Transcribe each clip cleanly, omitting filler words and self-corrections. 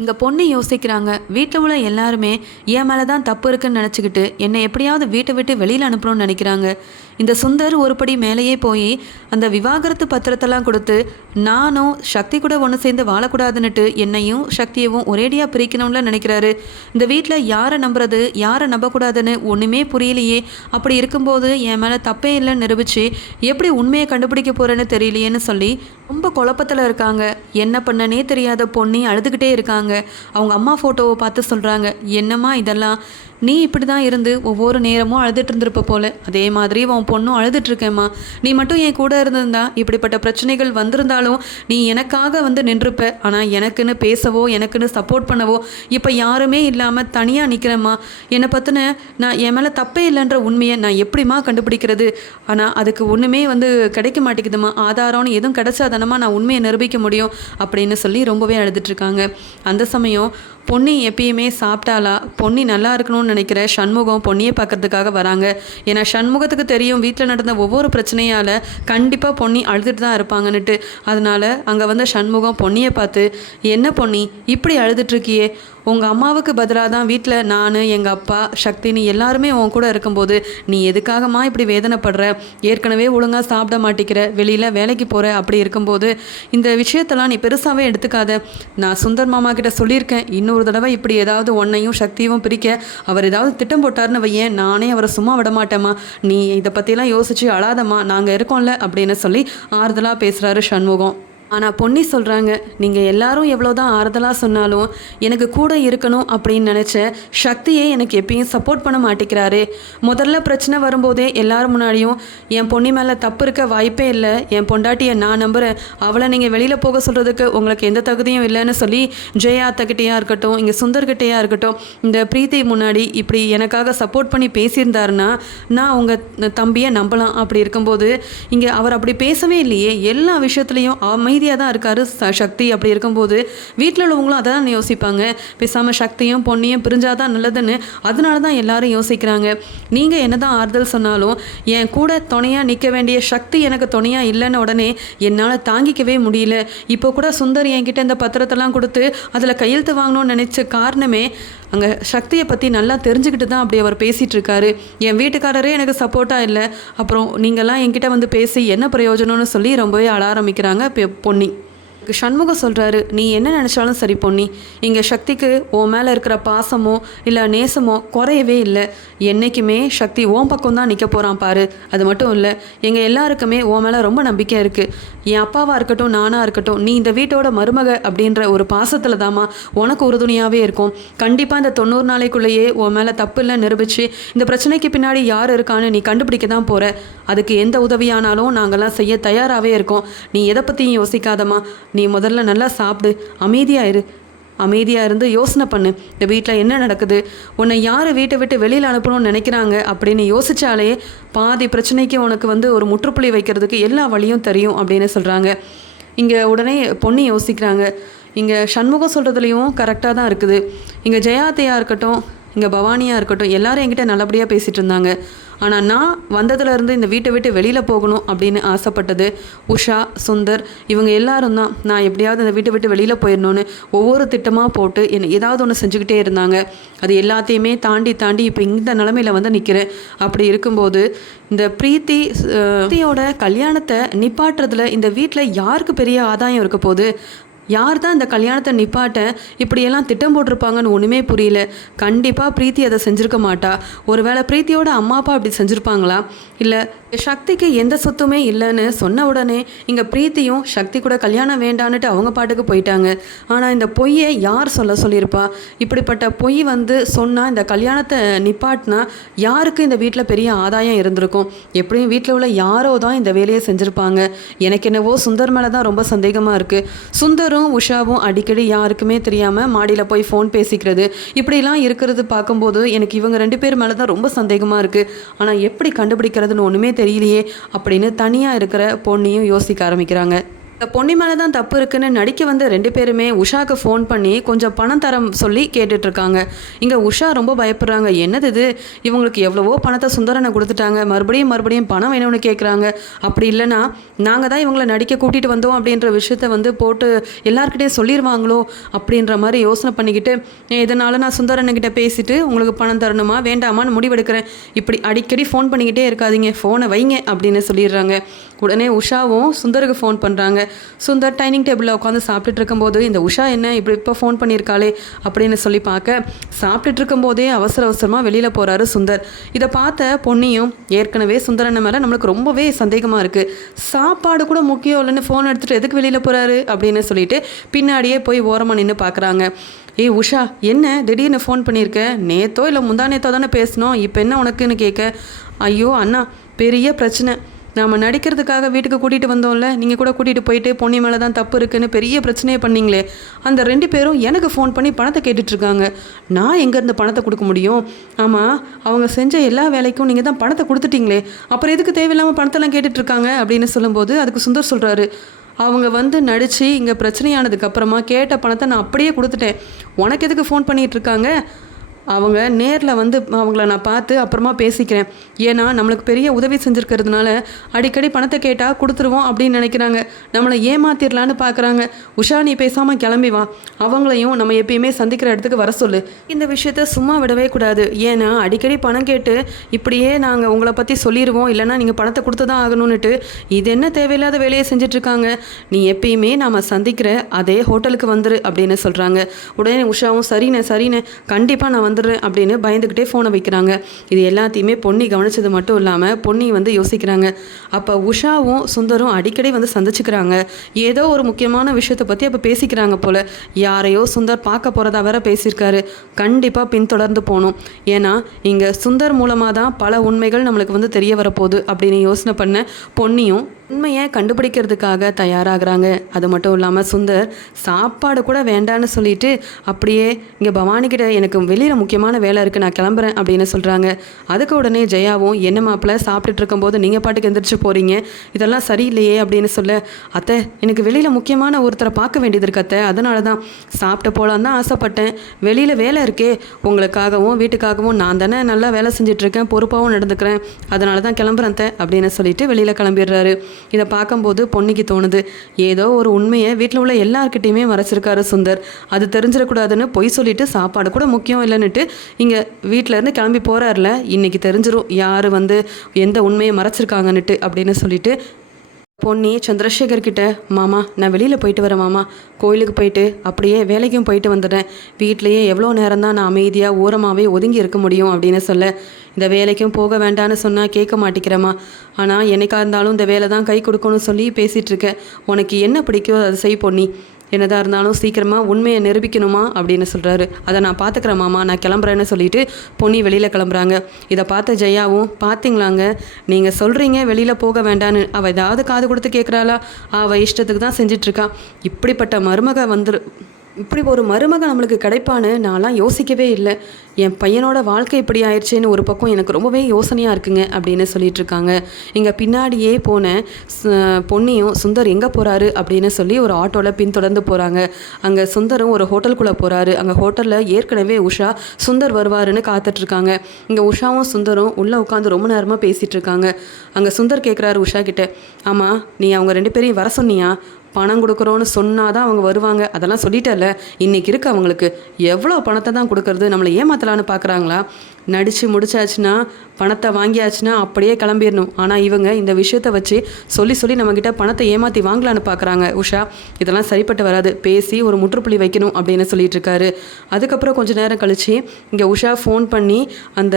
இங்கே பொண்ணு யோசிக்கிறாங்க. வீட்டில் உள்ள எல்லாருமே என் மேலே தான் தப்பு இருக்குன்னு நினச்சிக்கிட்டு என்னை எப்படியாவது வீட்டை விட்டு வெளியில் அனுப்பணும்னு நினைக்கிறாங்க. இந்த சுந்தர் ஒருபடி மேலேயே போய் அந்த விவாகரத்து பத்திரத்தெல்லாம் கொடுத்து நானும் சக்தி கூட ஒன்று சேர்ந்து வாழக்கூடாதுன்னுட்டு என்னையும் சக்தியவும் ஒரேடியாக பிரிக்கணும்ல நினைக்கிறாரு. இந்த வீட்டில் யாரை நம்புறது யாரை நம்பக்கூடாதுன்னு ஒன்றுமே புரியலையே. அப்படி இருக்கும்போது என் மேலே தப்பே இல்லைன்னு நிரூபித்து எப்படி உண்மையை கண்டுபிடிக்க போகிறேன்னு தெரியலையேன்னு சொல்லி ரொம்ப குழப்பத்தில் இருக்காங்க. என்ன பண்ணனே தெரியாத பொண்ணி அழுதுகிட்டே இருக்காங்க. அவங்க அம்மா ஃபோட்டோவை பார்த்து சொல்கிறாங்க, என்னம்மா இதெல்லாம், நீ இப்படி தான் இருந்து ஒவ்வொரு நேரமும் அழுதுட்டு இருந்திருப்ப போல, அதே மாதிரி உன் பொண்ணும் அழுதுட்ருக்கேம்மா. நீ மட்டும் என் கூட இருந்திருந்தா இப்படிப்பட்ட பிரச்சனைகள் வந்திருந்தாலும் நீ எனக்காக வந்து நின்றுப்ப. ஆனால் எனக்குன்னு பேசவோ எனக்குன்னு சப்போர்ட் பண்ணவோ இப்போ யாருமே இல்லாமல் தனியாக நிற்கிறேம்மா. என்னை பற்றின நான் என் மேலே தப்பே இல்லைன்ற உண்மையை நான் எப்படிம்மா கண்டுபிடிக்கிறது? ஆனால் அதுக்கு ஒன்றுமே வந்து கிடைக்க மாட்டேங்குதுமா. ஆதாரம்னு எதுவும் கிடைச்சாதானமா நான் உண்மையை நிரூபிக்க முடியும் அப்படின்னு சொல்லி ரொம்பவே அழுதுட்ருக்காங்க. அந்த சமயம் பொன்னி எப்பயுமே சாப்பிட்டாலா, பொன்னி நல்லா இருக்கணும்னு நினைக்கிற சண்முகம் பொன்னியை பார்க்கறதுக்காக வராங்க. ஏன்னா சண்முகத்துக்கு தெரியும் வீட்டில் நடந்த ஒவ்வொரு பிரச்சனையால் கண்டிப்பாக பொன்னி அழுதுட்டு தான் இருப்பாங்கன்னுட்டு. அதனால் அங்கே வந்த சண்முகம் பொன்னியை பார்த்து, என்ன பொன்னி இப்படி அழுதுட்ருக்கியே? உங்கள் அம்மாவுக்கு பதிலாக தான் வீட்டில் நான், எங்கள் அப்பா, சக்தினி எல்லாருமே உன் கூட இருக்கும்போது நீ எதுக்காகமா இப்படி வேதனைப்படுற? ஏற்கனவே ஒழுங்காக சாப்பிட மாட்டேங்கிற, வெளியில் வேலைக்கு போகிற. அப்படி இருக்கும்போது இந்த விஷயத்தெல்லாம் நீ பெருசாகவே எடுத்துக்காத. நான் சுந்தர் மாமா கிட்ட சொல்லியிருக்கேன், இன்னொரு தடவை இப்படி ஏதாவது ஒன்னையும் சக்தியும் பிரிக்க அவர் ஏதாவது திட்டம் போட்டார்னு வையேன், நானே அவரை சும்மா விட மாட்டேம்மா. நீ இதை பற்றிலாம் யோசிச்சு அழாதம்மா, நாங்கள் இருக்கோம்ல அப்படின்னு சொல்லி ஆறுதலாக பேசுகிறாரு சண்முகம். ஆனால் பொன்னி சொல்கிறாங்க, நீங்கள் எல்லாரும் எவ்வளோதான் ஆறுதலாக சொன்னாலும் எனக்கு கூட இருக்கணும் அப்படின்னு நினச்ச சக்தியே எனக்கு எப்பயும் சப்போர்ட் பண்ண மாட்டேங்கிறாரே. முதல்ல பிரச்சனை வரும்போதே எல்லாரும் முன்னாடியும் என் பொன்னி மேலே தப்பு இருக்க வாய்ப்பே இல்லை, என் பொண்டாட்டியை நான் நம்புகிறேன், அவளை நீங்கள் வெளியில் போக சொல்கிறதுக்கு உங்களுக்கு எந்த தகுதியும் இல்லைன்னு சொல்லி ஜெயா அத்தைக்கிட்டேயா இருக்கட்டும், இங்கே சுந்தர்கிட்டையா இருக்கட்டும், இந்த பிரீத்தி முன்னாடி இப்படி எனக்காக சப்போர்ட் பண்ணி பேசியிருந்தாருன்னா நான் உங்கள் தம்பியை நம்பலாம். அப்படி இருக்கும்போது இங்கே அவர் அப்படி பேசவே இல்லையே. எல்லா விஷயத்துலையும் அமைதியாக தான் இருக்காரு சக்தி. அப்படி இருக்கும்போது வீட்டில் உள்ளவங்களும் அதை தான் யோசிப்பாங்க, பேசாமல் சக்தியும் பொன்னியும் பிரிஞ்சாதான் நல்லதுன்னு. அதனால தான் எல்லாரும் யோசிக்கிறாங்க. நீங்கள் என்னதான் ஆறுதல் சொன்னாலும் என் கூட துணையாக நிற்க வேண்டிய சக்தி எனக்கு துணையாக இல்லைன்னு உடனே என்னால் தாங்கிக்கவே முடியல. இப்போ கூட சுந்தர் என்கிட்ட இந்த பத்திரத்தெல்லாம் கொடுத்து அதில் கையெழுத்து வாங்கணும்னு நினச்ச காரணமே அங்கே சக்தியை பற்றி நல்லா தெரிஞ்சுக்கிட்டு தான் அப்படி அவர் பேசிகிட்டு இருக்காரு. என் வீட்டுக்காரரே எனக்கு சப்போர்ட்டாக இல்லை, அப்புறம் நீங்கள்லாம் என்கிட்ட வந்து பேசி என்ன பிரயோஜனம்னு சொல்லி ரொம்பவே அழ ஆரம்பிக்கிறாங்க பொன்னி. சண்முகம் சொல்கிறாரு, நீ என்ன நினச்சாலும் சரி பொன்னி, இங்கே சக்திக்கு உன் மேலே இருக்கிற பாசமோ இல்லை நேசமோ குறையவே இல்லை. என்றைக்குமே சக்தி ஓன் பக்கம் தான் நிற்க போகிறான் பாரு. அது மட்டும் இல்லை, எங்கள் எல்லாருக்குமே உன் மேலே ரொம்ப நம்பிக்கை இருக்குது. என் அப்பாவாக இருக்கட்டும் நானாக இருக்கட்டும், நீ இந்த வீட்டோட மருமக அப்படின்ற ஒரு பாசத்தில் தாம்மா உனக்கு உறுதுணையாகவே இருக்கும். கண்டிப்பாக இந்த 90 நாளைக்குள்ளேயே உன் மேலே தப்பு இல்லை நிரூபித்து இந்த பிரச்சனைக்கு பின்னாடி யார் இருக்கான்னு நீ கண்டுபிடிக்க தான் போகிற. அதுக்கு எந்த உதவியானாலும் நாங்கள்லாம் செய்ய தயாராகவே இருக்கோம். நீ எதை பற்றியும் யோசிக்காதம்மா. நீ முதல்ல நல்லா சாப்பிடு, அமைதியாக இருந்து யோசனை பண்ணு. இந்த வீட்டில் என்ன நடக்குது, உன்னை யார் வீட்டை விட்டு வெளியில் அனுப்பணும்னு நினைக்கிறாங்க அப்படின்னு யோசித்தாலே பாதி பிரச்சனைக்கு உனக்கு வந்து ஒரு முற்றுப்புள்ளி வைக்கிறதுக்கு எல்லா வழியும் தெரியும் அப்படின்னு சொல்கிறாங்க. இங்கே உடனே பொன்னி யோசிக்கிறாங்க, இங்கே சண்முகம் சொல்கிறதுலையும் கரெக்டாக தான் இருக்குது. இங்கே ஜெயாத்தையாக இருக்கட்டும், இங்கே பவானியாக இருக்கட்டும், எல்லாரும் என்கிட்ட நல்லபடியாக பேசிகிட்டு இருந்தாங்க. ஆனால் நான் வந்ததுலேருந்து இந்த வீட்டை விட்டு வெளியில் போகணும் அப்படின்னு ஆசைப்பட்டது உஷா, சுந்தர், இவங்க எல்லாரும் தான். நான் எப்படியாவது இந்த வீட்டை விட்டு வெளியில் போயிடணுன்னு ஒவ்வொரு திட்டமாக போட்டு என்னை ஏதாவது ஒன்று செஞ்சுக்கிட்டே இருந்தாங்க. அது எல்லாத்தையுமே தாண்டி இப்போ இந்த நிலமையில வந்து நிற்கிறேன். அப்படி இருக்கும்போது இந்த பிரீத்தியோட கல்யாணத்தை நிப்பாட்டுறதுல இந்த வீட்டில் யாருக்கு பெரிய ஆதாயம் இருக்க போகுது? யார் தான் இந்த கல்யாணத்தை நிப்பாட்ட இப்படியெல்லாம் திட்டம் போட்டிருப்பாங்கன்னு ஒன்றுமே புரியல. கண்டிப்பாக பிரீத்தி அதை செஞ்சுருக்க மாட்டா. ஒருவேளை பிரீத்தியோட அம்மா அப்பா அப்படி செஞ்சுருப்பாங்களா? இல்லை சக்திக்கு எந்த சொத்துமே இல்லைன்னு சொன்ன உடனே இங்கே பிரீத்தியும் சக்தி கூட கல்யாணம் வேண்டான்னுட்டு அவங்க பாட்டுக்கு போயிட்டாங்க. ஆனால் இந்த பொய்யை யார் சொல்லியிருப்பா? இப்படிப்பட்ட பொய் வந்து சொன்னால் இந்த கல்யாணத்தை நிப்பாட்டினா யாருக்கு இந்த வீட்டில் பெரிய ஆதாயம் இருந்திருக்கும்? எப்படியும் வீட்டில் உள்ள யாரோ தான் இந்த வேலையை செஞ்சுருப்பாங்க. எனக்கு என்னவோ சுந்தர் மேலே தான் ரொம்ப சந்தேகமாக இருக்குது. சுந்தரும் உஷாவும் அடிக்கடி யாருக்குமே தெரியாமல் மாடியில் போய் ஃபோன் பேசிக்கிறது இப்படிலாம் இருக்கிறது பார்க்கும்போது எனக்கு இவங்க 2 பேர் மேலே தான் ரொம்ப சந்தேகமாக இருக்குது. ஆனால் எப்படி கண்டுபிடிக்கிறதுன்னு ஒன்றுமே தெரியலையே அப்படின்னு தனியாக இருக்கிற பொண்ணையும் யோசிக்க ஆரம்பிக்கிறாங்க. இந்த பொன்னி மேலே தான் தப்பு இருக்குன்னு நடிக்க வந்த 2 பேருமே உஷாவுக்கு ஃபோன் பண்ணி கொஞ்சம் பணம் தரம் சொல்லி கேட்டுட்ருக்காங்க. இங்கே உஷா ரொம்ப பயப்படுறாங்க. என்னது இது, இவங்களுக்கு எவ்வளவோ பணத்தை சுந்தரனை கொடுத்துட்டாங்க, மறுபடியும் பணம் வேணும்னு கேட்குறாங்க. அப்படி இல்லைன்னா நாங்கள் தான் இவங்களை நடிக்க கூட்டிகிட்டு வந்தோம் அப்படின்ற விஷயத்த போட்டு எல்லாருக்கிட்டே சொல்லிடுவாங்களோ அப்படின்ற மாதிரி யோசனை பண்ணிக்கிட்டு, இதனால் நான் சுந்தரனுக்கிட்ட பேசிட்டு உங்களுக்கு பணம் தரணுமா வேண்டாமான்னு முடிவெடுக்கிறேன், இப்படி அடிக்கடி ஃபோன் பண்ணிக்கிட்டே இருக்காதீங்க, ஃபோனை வைங்க அப்படின்னு சொல்லிடுறாங்க. உடனே உஷாவும் சுந்தருக்கு ஃபோன் பண்ணுறாங்க. சுந்தர் டைனிங் டேபிளில் உட்காந்து சாப்பிட்டுட்டு இருக்கும்போது இந்த உஷா என்ன இப்போ ஃபோன் பண்ணியிருக்காளே அப்படின்னு சொல்லி பார்க்க, சாப்பிட்டுட்டு இருக்கும்போதே அவசரமாக வெளியில் போகிறாரு சுந்தர். இதை பார்த்த பொன்னியும் ஏற்கனவே சுந்தரன் மேலே நம்மளுக்கு ரொம்பவே சந்தேகமாக இருக்குது, சாப்பாடு கூட முக்கியம் இல்லைன்னு ஃபோன் எடுத்துகிட்டு எதுக்கு வெளியில் போகிறாரு அப்படின்னு சொல்லிட்டு பின்னாடியே போய் ஓரமாக நின்று பார்க்குறாங்க. ஏய் உஷா, என்ன திடீர்னு ஃபோன் பண்ணியிருக்க, நேத்தோ இல்லை முந்தானேத்தோ தானே பேசணும், இப்போ என்ன உனக்குன்னு கேட்க, ஐயோ அண்ணா பெரிய பிரச்சனை, நாம் நடிக்கிறதுக்காக வீட்டுக்கு கூட்டிகிட்டு வந்தோம்ல, நீங்கள் கூட கூட்டிகிட்டு போயிட்டு பொன்னி மேலே தான் தப்பு இருக்குன்னு பெரிய பிரச்சனையே பண்ணிங்களே, அந்த 2 பேரும் எனக்கு ஃபோன் பண்ணி பணத்தை கேட்டுட்ருக்காங்க, நான் எங்கேருந்து பணத்தை கொடுக்க முடியும், ஆமாம் அவங்க செஞ்ச எல்லா வேலைக்கும் நீங்கள் தான் பணத்தை கொடுத்துட்டீங்களே, அப்புறம் எதுக்கு தேவையில்லாமல் பணத்தெல்லாம் கேட்டுட்ருக்காங்க அப்படின்னு சொல்லும்போது அதுக்கு சுந்தர் சொல்கிறாரு, அவங்க நடித்து இங்கே பிரச்சனையானதுக்கப்புறமா கேட்ட பணத்தை நான் அப்படியே கொடுத்துட்டேன், உனக்கு எதுக்கு ஃபோன் பண்ணிகிட்ருக்காங்க, அவங்க நேரில் அவங்கள நான் பார்த்து அப்புறமா பேசிக்கிறேன், ஏன்னா நம்மளுக்கு பெரிய உதவி செஞ்சுருக்கிறதுனால அடிக்கடி பணத்தை கேட்டால் கொடுத்துருவோம் அப்படின்னு நினைக்கிறாங்க, நம்மளை ஏமாத்திடலான்னு பார்க்குறாங்க, உஷா நீ பேசாமல் கிளம்பி வா, அவங்களையும் நம்ம எப்பயுமே சந்திக்கிற இடத்துக்கு வர சொல்லு, இந்த விஷயத்த சும்மா விடவே கூடாது, ஏன்னா அடிக்கடி பணம் கேட்டு இப்படியே நாங்கள் உங்களை பற்றி சொல்லிடுவோம், இல்லைனா நீங்கள் பணத்தை கொடுத்து தான் ஆகணும்னுட்டு இது என்ன தேவையில்லாத வேலையை செஞ்சிட்ருக்காங்க, நீ எப்பயுமே நாம் சந்திக்கிற அதே ஹோட்டலுக்கு வந்துரு அப்படின்னு சொல்கிறாங்க. உடனே உஷாவும் சரிண்ணே கண்டிப்பாக நான் வந்துடுறேன் அப்படின்னு பயந்துக்கிட்டே ஃபோனை வைக்கிறாங்க. இது எல்லாத்தையுமே பொன்னி கவனிச்சது மட்டும் இல்லாமல் பொன்னி யோசிக்கிறாங்க, அப்போ உஷாவும் சுந்தரும் அடிக்கடி சந்திச்சுக்கிறாங்க, ஏதோ ஒரு முக்கியமான விஷயத்தை பற்றி அப்போ பேசிக்கிறாங்க போல், யாரையோ சுந்தர் பார்க்க போகிறதா வேற பேசியிருக்காரு, கண்டிப்பாக பின்தொடர்ந்து போகணும், ஏன்னா இங்கே சுந்தர் மூலமாக தான் பல உண்மைகள் நம்மளுக்கு தெரிய வரப்போகுது அப்படின்னு யோசனை பண்ண பொன்னியும் உண்மையை கண்டுபிடிக்கிறதுக்காக தயாராகிறாங்க. அது மட்டும் இல்லாமல் சுந்தர் சாப்பாடு கூட வேண்டான்னு சொல்லிட்டு அப்படியே இங்கே பவானிக்கிட்ட எனக்கு வெளியில் முக்கியமான வேலை இருக்குது நான் கிளம்புறேன் அப்படின்னு சொல்கிறாங்க. அதுக்கு உடனே ஜெயாவும் என்ன மாப்பிள்ள சாப்பிட்டுட்டு இருக்கும்போது நீங்கள் பாட்டுக்கு எந்திரிச்சு போகிறீங்க, இதெல்லாம் சரியில்லையே அப்படின்னு சொல்ல, அத்தை எனக்கு வெளியில் முக்கியமான ஒருத்தரை பார்க்க வேண்டியது இருக்கு அத்தை, அதனால தான் சாப்பிட்டு போகலான்னு தான் ஆசைப்பட்டேன், வெளியில் வேலை இருக்கே, உங்களுக்காகவும் வீட்டுக்காகவும் நான் தானே நல்லா வேலை செஞ்சிட்ருக்கேன், பொறுப்பாகவும் நடந்துக்கிறேன், அதனால தான் கிளம்புறேன் அத்தை அப்படின்னு சொல்லிட்டு வெளியில் கிளம்பிடுறாரு. இதை பார்க்கும்போது பொன்னிக்கு தோணுது, ஏதோ ஒரு உண்மையை வீட்டில் உள்ள எல்லார்கிட்டையுமே மறைச்சிருக்காரு சுந்தர், அது தெரிஞ்சிடக்கூடாதுன்னு பொய் சொல்லிட்டு சாப்பாடு கூட முக்கியம் இல்லைன்னுட்டு இங்கே வீட்டிலேருந்து கிளம்பி போகிறார்ல, இன்றைக்கி தெரிஞ்சிடும் யார் எந்த உண்மையை மறைச்சிருக்காங்கன்னுட்டு அப்படின்னு சொல்லிட்டு பொன்னி சந்திரசேகர் கிட்ட, மாமா நான் வெளியில் போயிட்டு வரேன் மாமா, கோயிலுக்கு போயிட்டு அப்படியே வேலைக்கும் போயிட்டு வந்துடுறேன், வீட்லேயே எவ்வளோ நேரம் தான் நான் அமைதியாக ஓரமாகவே ஒதுங்கி இருக்க முடியும் அப்படின்னு சொல்ல, இந்த வேலைக்கும் போக வேண்டான்னு சொன்னால் கேட்க மாட்டேங்கிறம்மா, ஆனால் என்னைக்காக இருந்தாலும் இந்த வேலை தான் கை கொடுக்கணும்னு சொல்லி பேசிகிட்ருக்கேன், உனக்கு என்ன பிடிக்கும் அதை செய் பொன்னி, என்னதாக இருந்தாலும் சீக்கிரமாக உண்மையை நிரூபிக்கணுமா அப்படின்னு சொல்கிறாரு. அதை நான் பார்த்துக்கிறேன் மாமா, நான் கிளம்புறேன்னு சொல்லிட்டு பொன்னி வெளியில் கிளம்புறாங்க. இதை பார்த்த ஜெயாவும், பார்த்தீங்களாங்க நீங்கள் சொல்கிறீங்க வெளியில் போக வேண்டான்னு, அவள் ஏதாவது காது கொடுத்து கேட்குறாளா, அவள் இஷ்டத்துக்கு தான் செஞ்சிட்ருக்கா, இப்படிப்பட்ட இப்படி ஒரு மருமக நம்மளுக்கு கிடைப்பான்னு நான்லாம் யோசிக்கவே இல்லை, என் பையனோட வாழ்க்கை இப்படி ஆயிடுச்சேன்னு ஒரு பக்கம் எனக்கு ரொம்பவே யோசனையாக இருக்குங்க அப்படின்னு சொல்லிட்டு இருக்காங்க. இங்கே பின்னாடியே போன பொன்னியும் சுந்தர் எங்கே போகிறாரு அப்படின்னு சொல்லி ஒரு ஆட்டோவில் பின்தொடர்ந்து போகிறாங்க. அங்கே சுந்தரும் ஒரு ஹோட்டலுக்குள்ளே போகிறாரு. அங்கே ஹோட்டலில் ஏற்கனவே உஷா சுந்தர் வருவாருன்னு காத்துட்ருக்காங்க. இங்கே உஷாவும் சுந்தரும் உள்ளே உட்காந்து ரொம்ப நேரமாக பேசிகிட்டு இருக்காங்க. அங்கே சுந்தர் கேட்குறாரு உஷா கிட்டே, ஆமாம் நீ அவங்க 2 பேரையும் வர சொன்னியா, பணம் கொடுக்குறோன்னு சொன்னால் தான் அவங்க வருவாங்க, அதெல்லாம் சொல்லிட்டல, இன்றைக்கி இருக்குது அவங்களுக்கு, எவ்வளோ பணத்தை தான் கொடுக்கறது, நம்மளை ஏமாத்தலான்னு பார்க்குறாங்களா, நடித்து முடிச்சாச்சுன்னா பணத்தை வாங்கியாச்சுன்னா அப்படியே கிளம்பிடணும், ஆனால் இவங்க இந்த விஷயத்தை வச்சு சொல்லி நம்மக்கிட்ட பணத்தை ஏமாற்றி வாங்கலான்னு பார்க்குறாங்க. உஷா இதெல்லாம் சரிப்பட்டு வராது, பேசி ஒரு முற்றுப்புள்ளி வைக்கணும் அப்படின்னு சொல்லிட்டு இருக்காரு. அதுக்கப்புறம் கொஞ்சம் நேரம் கழித்து இங்கே உஷா ஃபோன் பண்ணி அந்த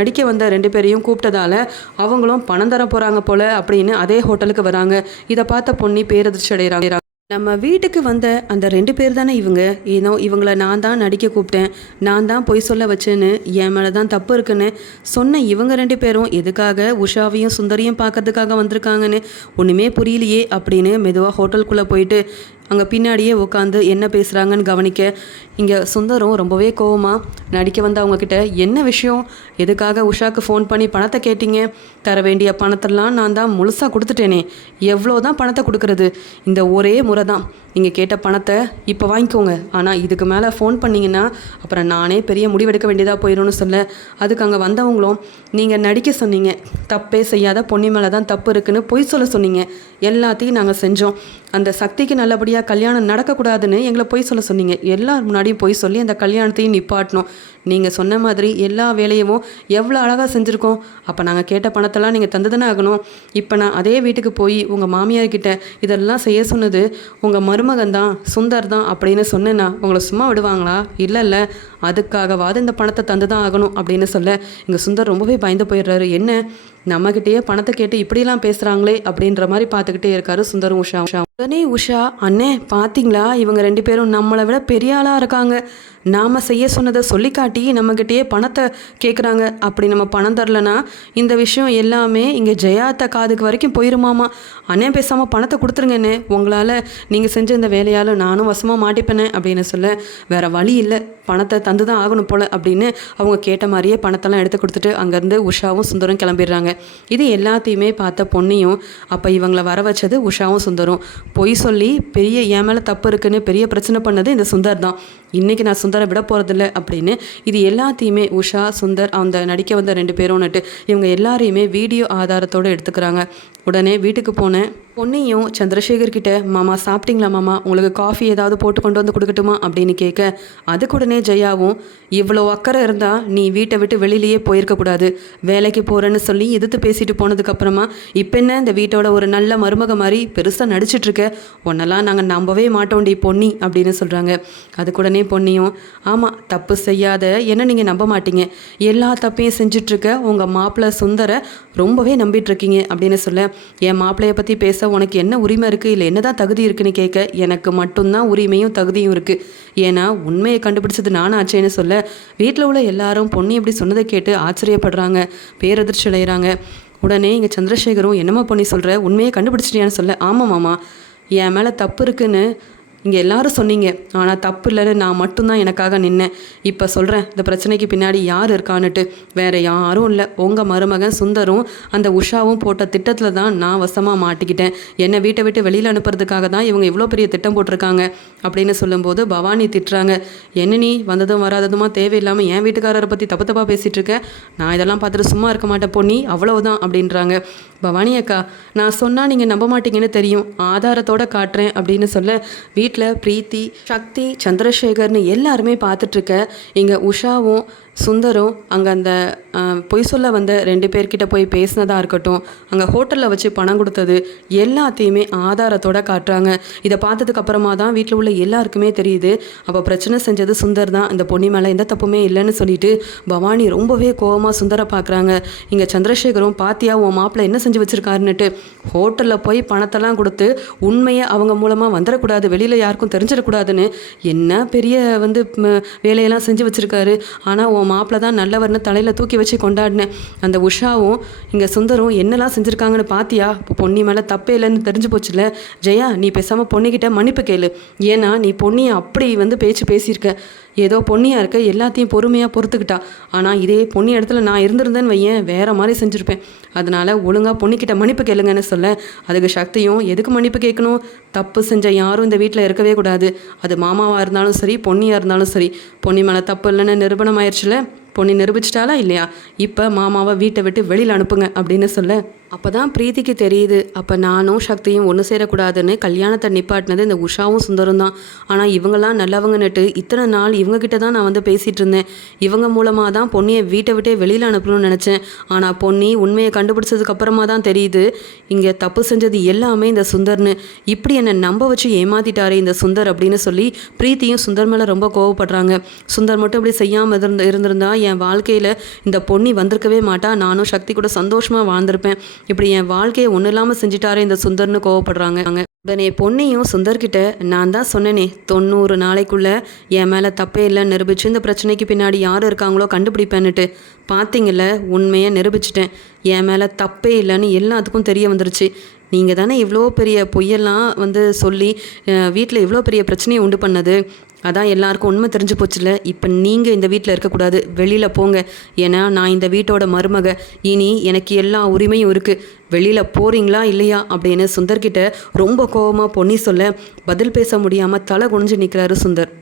நடிக்க வந்த 2 பேரையும் கூப்பிட்டதால அவங்களும் பணம் தர போகிறாங்க போல் அப்படின்னு அதே ஹோட்டலுக்கு வராங்க. இதை பார்த்த பொன்னி பேரதிர்ச்சி அடைகிறாங்க. நம்ம வீட்டுக்கு வந்த அந்த 2 பேர் தானே இவங்க, ஏனோ இவங்களை நான் தான் நடிக்க கூப்பிட்டேன், நான் தான் பொய் சொல்ல வச்சேன்னு, என் மேலே தான் தப்பு இருக்குன்னு சொன்ன இவங்க 2 பேரும் எதுக்காக உஷாவையும் சுந்தரியும் பார்க்கறதுக்காக வந்திருக்காங்கன்னு ஒன்றுமே புரியலையே அப்படின்னு மெதுவாக ஹோட்டலுக்குள்ளே போயிட்டு அங்கே பின்னாடியே உட்காந்து என்ன பேசுகிறாங்கன்னு கவனிக்க இங்கே சுந்தரம் ரொம்பவே கோவமாக நடிக்க வந்து அவங்கக்கிட்ட என்ன விஷயம், எதுக்காக உஷாக்கு ஃபோன் பண்ணி பணத்தை கேட்டீங்க, தர வேண்டிய பணத்தெல்லாம் நான் தான் முழுசாக கொடுத்துட்டேனே, எவ்வளோ தான் பணத்தை கொடுக்கறது, இந்த ஒரே முறை தான் நீங்கள் கேட்ட பணத்தை இப்போ வாங்கிக்கோங்க, ஆனால் இதுக்கு மேலே ஃபோன் பண்ணிங்கன்னா அப்புறம் நானே பெரிய முடிவெடுக்க வேண்டியதாக போயிடும்னு சொல்ல அதுக்கு அங்கே வந்தவங்களும் நீங்கள் நடிக்க சொன்னீங்க, தப்பே செய்யாத பொன்னி மேலே தான் தப்பு இருக்குன்னு பொய் சொல்ல சொன்னீங்க, எல்லாத்தையும் நாங்கள் செஞ்சோம், அந்த சக்திக்கு நல்லபடியாக கல்யாணம் நடக்கக்கூடாதுன்னு எங்களை பொய் சொல்ல சொன்னீங்க, எல்லார் முன்னாடியும் பொய் சொல்லி அந்த கல்யாணத்தையும் நிப்பாட்டணும், நீங்கள் சொன்ன மாதிரி எல்லா வேலையவும் எவ்வளோ அழகாக செஞ்சுருக்கோம், அப்போ நாங்கள் கேட்ட பணத்தெல்லாம் நீங்கள் தந்துதானே ஆகணும், இப்போ நான் அதே வீட்டுக்கு போய் உங்கள் மாமியார்கிட்ட இதெல்லாம் செய்ய சொன்னது உங்கள் மருமகன் தான் சுந்தர் தான் அப்படின்னு சொன்னேன்னா உங்களை சும்மா விடுவாங்களா, இல்லை அதுக்காகவாது இந்த பணத்தை தந்து தான் ஆகணும் அப்படின்னு சொல்ல இங்கே சுந்தர் ரொம்பவே பயந்து போயிடுறாரு. என்ன நம்மகிட்டயே பணத்தை கேட்டு இப்படிலாம் பேசுகிறாங்களே அப்படின்ற மாதிரி பார்த்துக்கிட்டே இருக்காரு சுந்தரும் உஷா. உடனே உஷா, அண்ணே பார்த்தீங்களா இவங்க 2 பேரும் நம்மளை விட பெரிய ஆளாக இருக்காங்க, நாம் செய்ய சொன்னதை சொல்லி காட்டி நம்மக்கிட்டேயே பணத்தை கேட்குறாங்க, அப்படி நம்ம பணம் தரலனா இந்த விஷயம் எல்லாமே இங்கே ஜெயாத்த காதுக்கு வரைக்கும் போயிருமாமா, அண்ணே பேசாமல் பணத்தை கொடுத்துருங்கண்ணே, உங்களால் நீங்கள் செஞ்ச இந்த வேலையால் நானும் வசமாக மாட்டிப்பேனே அப்படின்னு சொல்ல வேறு வழி இல்லை, பணத்தை தந்து தான் ஆகணும் போல் அப்படின்னு அவங்க கேட்ட மாதிரியே பணத்தெல்லாம் எடுத்து கொடுத்துட்டு அங்கேருந்து உஷாவும் சுந்தரம் கிளம்பிடுறாங்க. இது எல்லாத்தையுமே பார்த்த பொன்னியும் அப்போ இவங்களை வர வச்சது உஷாவும் சுந்தரம், பொய் சொல்லி பெரிய என் மேலே தப்பு இருக்குன்னு பெரிய பிரச்சனை பண்ணது இந்த சுந்தர் தான், இன்றைக்கி நான் சுந்தரை விட போகிறதில்ல அப்படின்னு இது எல்லாத்தையுமே உஷா சுந்தர் அந்த நடிக்க வந்த 2 பேரும் நட்டு இவங்க எல்லாரையுமே வீடியோ ஆதாரத்தோடு எடுத்துக்கிறாங்க. உடனே வீட்டுக்கு போனேன் பொன்னியும் சந்திரசேகர்கிட்ட, மாமா சாப்பிட்டீங்களா மாமா, உங்களுக்கு காஃபி ஏதாவது போட்டு கொண்டு வந்து கொடுக்கட்டுமா அப்படின்னு கேட்க அதுக்கு உடனே ஜெயாவும், இவ்வளோ அக்கறை இருந்தால் நீ வீட்டை விட்டு வெளியிலேயே போயிருக்கக்கூடாது, வேலைக்கு போகிறேன்னு சொல்லி எதிர்த்து பேசிட்டு போனதுக்கப்புறமா இப்போ என்ன இந்த வீட்டோட ஒரு நல்ல மருமக மாதிரி பெருசாக நடிச்சிட்ருக்க, உன்னெல்லாம் நாங்கள் நம்பவே மாட்டோண்டி பொன்னி அப்படின்னு சொல்கிறாங்க. அதுக்கு உடனே பொன்னியும், ஆமாம் தப்பு செய்யாத என்ன நீங்கள் நம்ப மாட்டீங்க, எல்லா தப்பையும் செஞ்சிட்ருக்க உங்கள் மாப்பிள்ளை சுந்தரை ரொம்பவே நம்பிட்டுருக்கீங்க அப்படின்னு சொல்ல, என் மாப்பிள்ளையை பற்றி பேச உனக்கு என்ன உரிமை இருக்குது, இல்லை என்னதான் தகுதி இருக்குன்னு கேட்க எனக்கு மட்டும்தான் உரிமையும் தகுதியும் இருக்குது, ஏன்னா உண்மையை கண்டுபிடிச்சது நானும் ஆச்சேன்னு சொல்ல வீட்டில் உள்ள எல்லாரும் பொன்னி எப்படி சொன்னதை கேட்டு ஆச்சரியப்படுறாங்க, பேரதிர்ச்சி அடைகிறாங்க. உடனே இங்கே சந்திரசேகரும், என்னம்மா பொன்னி சொல்கிற, உண்மையை கண்டுபிடிச்சிட்டியான்னு சொல்ல, ஆமாம் மாமா என் மேலே தப்பு இருக்குன்னு இங்கே எல்லாரும் சொன்னீங்க, ஆனால் தப்பு இல்லைன்னு நான் மட்டும்தான் எனக்காக நின்னேன், இப்போ சொல்கிறேன் இந்த பிரச்சனைக்கு பின்னாடி யார் இருக்கான்னுட்டு, வேறு யாரும் இல்லை, உங்கள் மருமகன் சுந்தரும் அந்த உஷாவும் போட்ட திட்டத்தில் தான் நான் வசமாக மாட்டிக்கிட்டேன், என்னை வீட்டை விட்டு வெளியில் அனுப்புறதுக்காக தான் இவங்க இவ்வளோ பெரிய திட்டம் போட்டிருக்காங்க அப்படின்னு சொல்லும்போது பவானி திட்டுறாங்க, என்ன நீ வந்ததும் வராததுமா தேவையில்லாமல் என் வீட்டுக்காரரை பற்றி தப்பு தப்பாக பேசிகிட்டு இருக்க, நான் இதெல்லாம் பார்த்துட்டு சும்மா இருக்க மாட்டேன் பொன்னி அவ்வளவுதான் அப்படின்றாங்க. பவானி அக்கா நான் சொன்னால் நீங்கள் நம்ப மாட்டீங்கன்னு தெரியும், ஆதாரத்தோடு காட்டுறேன் அப்படின்னு சொல்ல வீட்டில் பிரீத்தி சக்தி சந்திரசேகர்னு எல்லாருமே பார்த்துட்ருக்க இங்கே உஷாவும் சுந்தரும் அங்கே அந்த பொய் சொல்ல வந்த 2 பேர்கிட்ட போய் பேசினதாக இருக்கட்டும், அங்கே ஹோட்டலில் வச்சு பணம் கொடுத்தது எல்லாத்தையுமே ஆதாரத்தோடு காட்டுறாங்க. இதை பார்த்ததுக்கு அப்புறமா தான் வீட்டில் உள்ள எல்லாருக்குமே தெரியுது அப்போ பிரச்சனை செஞ்சது சுந்தர் தான், இந்த பொன்னி மேலே எந்த தப்புமே இல்லைன்னு சொல்லிட்டு பவானி ரொம்பவே கோவமாக சுந்தரை பார்க்குறாங்க. இங்கே சந்திரசேகரும், பாத்தியா உன் மாப்பிள்ளை என்ன செஞ்சு வச்சுருக்காருன்னுட்டு, ஹோட்டலில் போய் பணத்தெல்லாம் கொடுத்து உண்மையை அவங்க மூலமாக வந்துடக்கூடாது, வெளியில் யாருக்கும் தெரிஞ்சிடக்கூடாதுன்னு என்ன பெரிய வேலையெல்லாம் செஞ்சு வச்சுருக்காரு, ஆனால் உன் மாப்பிள்ளை தான் நல்லவர்னு தலையில் தூக்கி வச்சு கொண்டாடினேன். அந்த உஷாவும் இங்கே சுந்தரும் என்னெல்லாம் செஞ்சுருக்காங்கன்னு பார்த்தியா, இப்போ பொன்னி மேலே தப்பே இல்லைன்னு தெரிஞ்சு போச்சுல, ஜெயா நீ பேசாமல் பொன்னிக்கிட்ட மன்னிப்பு கேளு, ஏன்னா நீ பொன்னியை அப்படி பேச்சு பேசியிருக்க, ஏதோ பொன்னியாக இருக்க எல்லாத்தையும் பொறுமையாக பொறுத்துக்கிட்டா, ஆனால் இதே பொன்னி இடத்துல நான் இருந்திருந்தேன்னு வையேன் வேறு மாதிரி செஞ்சுருப்பேன், அதனால் ஒழுங்காக பொன்னிக்கிட்ட மன்னிப்பு கேளுங்கன்னு சொல்ல அதுக்கு சக்தியும், எதுக்கு மன்னிப்பு கேட்கணும், தப்பு செஞ்ச யாரும் இந்த வீட்டில் இருக்கவே கூடாது, அது மாமாவாக இருந்தாலும் சரி பொன்னியாக இருந்தாலும் சரி, பொன்னி மேலே தப்பு இல்லைன்னு நிரூபணம் ஆயிடுச்சுல, பொன்னி நிரூபிச்சிட்டாலா இல்லையா, இப்போ மாமாவை வீட்டை விட்டு வெளியில் அனுப்புங்க அப்படின்னு சொல்ல அப்போ தான் பிரீத்திக்கு தெரியுது அப்போ நானும் சக்தியும் ஒன்று சேரக்கூடாதுன்னு கல்யாணத்தை நிப்பாட்டினது இந்த உஷாவும் சுந்தரம் தான். ஆனால் இவங்கெல்லாம் நல்லவங்கன்னுட்டு இத்தனை நாள் இவங்ககிட்ட தான் நான் பேசிகிட்டு இருந்தேன், இவங்க மூலமாக தான் பொன்னியை வீட்டை விட்டே வெளியில் அனுப்பணும்னு நினச்சேன், ஆனால் பொன்னி உண்மையை கண்டுபிடிச்சதுக்கு அப்புறமா தான் தெரியுது இங்கே தப்பு செஞ்சது எல்லாமே இந்த சுந்தர்னு, இப்படி என்னை நம்ப வச்சு ஏமாத்திட்டாரே இந்த சுந்தர் அப்படின்னு சொல்லி பிரீத்தியும் சுந்தர் மேலே ரொம்ப கோவப்படுறாங்க. சுந்தர் மட்டும் இப்படி செய்யாமல் இருந்திருந்தா என் வாழ்க்கையில் இந்த பொன்னி வந்திருக்கவே மாட்டா, நானும் சக்தி கூட சந்தோஷமாக வாழ்ந்திருப்பேன், இப்படி என் வாழ்க்கையை ஒன்றும் இல்லாமல் செஞ்சுட்டாரே இந்த சுந்தர்னு கோவப்படுறாங்க. உடனே பொன்னியும் சுந்தர்கிட்ட, நான் தான் சொன்னேனே 90 நாளைக்குள்ளே என் மேலே தப்பே இல்லைன்னு நிரூபிச்சு இந்த பிரச்சனைக்கு பின்னாடி யார் இருக்காங்களோ கண்டுபிடிப்பேன்னுட்டு, பார்த்தீங்கல்ல உண்மையை நிரூபிச்சிட்டேன், என் மேலே தப்பே இல்லைன்னு எல்லாத்துக்கும் தெரிய வந்துருச்சு, நீங்கள் தானே இவ்வளோ பெரிய பொய்யெல்லாம் சொல்லி வீட்டில் இவ்வளோ பெரிய பிரச்சனையை உண்டு பண்ணது. அதான் எல்லாருக்கும் உண்மை தெரிஞ்சு போச்சுல. இப்போ நீங்கள் இந்த வீட்டில் இருக்கக்கூடாது, வெளியில் போங்க. ஏன்னா நான் இந்த வீட்டோட மருமக, இனி எனக்கு எல்லா உரிமையும் இருக்குது. வெளியில் போகிறீங்களா இல்லையா அப்படின்னு சுந்தர்கிட்ட ரொம்ப கோபமாக பொன்னி சொல்ல பதில் பேச முடியாமல் தலை குனிஞ்சு நிற்கிறாரு சுந்தர்.